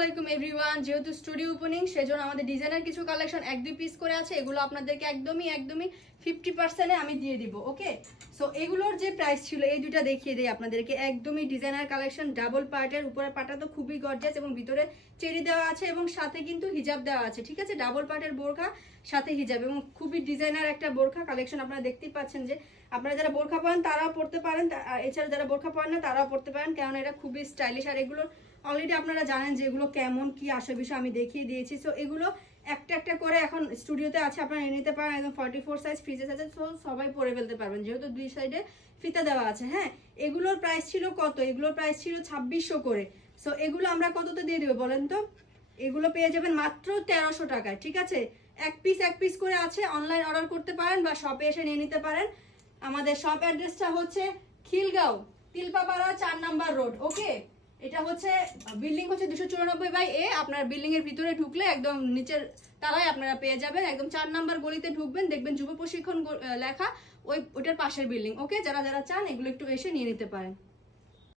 আলাইকুম এভরিওয়ান। যেহেতু studio opening সেজন্য আমাদের ডিজাইনার কিছু কালেকশন 1-2 পিস করে আছে, এগুলো আপনাদেরকে একদমই 50% আমি দিয়ে দিব। ওকে, সো এগুলোর যে প্রাইস ছিল এই দুইটা দেখিয়ে দিই আপনাদেরকে। একদমই ডিজাইনার কালেকশন, ডাবল পার্টের, উপরের পাটা তো খুবই গর্জিয়াস এবং ভিতরে চেরি দেওয়া আছে এবং সাথে কিন্তু হিজাব দেওয়া আছে। ঠিক আছে, ডাবল পার্টের বোরখা সাথে হিজাব এবং খুবই ডিজাইনার একটা বোরখা কালেকশন। আপনারা দেখতেই পাচ্ছেন যে আপনারা যারা বোরখা পরেন তারাও পড়তে পারেন, এছাড়া যারা বোরখা পরেন না তারাও পড়তে পারেন, কারণ এটা খুবই স্টাইলিশ। আর এগুলোর অলরেডি আপনারা জানেন যে এগুলো কেমন কি আসে বিষয় আমি দেখিয়ে দিয়েছি। সো এগুলো একটা একটা করে এখন স্টুডিওতে আছে, আপনারা নিতে পারেন। একদম 44 সাইজ ফ্রি সাইজ আছে, সো সবাই পরে ফেলতে পারবেন যেহেতু দুই সাইডে ফিতা দেওয়া আছে। হ্যাঁ, এগুলোর প্রাইস ছিল কত? এগুলোর প্রাইস ছিল 2600 করে। সো এগুলো আমরা কততে দিয়ে দিব বলেন তো? এগুলো পেয়ে যাবেন মাত্র 1300 টাকায়। ঠিক আছে, এক পিস করে আছে, অনলাইন অর্ডার করতে পারেন বা শপে এসে নিয়ে নিতে পারেন। আমাদের শপ অ্যাড্রেসটা হচ্ছে খিলগাঁও, তিলপাপাড়া 4 নাম্বার রোড। ওকে, এটা হচ্ছে বিল্ডিং হচ্ছে 294/A। আপনার বিল্ডিং এর ভিতরে ঢুকলে একদম নিচের তারাই আপনারা পেয়ে যাবেন। একদম 4 নাম্বার গলিতে ঢুকবেন, দেখবেন যুব প্রশিক্ষণ লেখা, ওইটার পাশের বিল্ডিং। ওকে, যারা যারা চান এগুলো একটু এসে নিয়ে নিতে পারেন।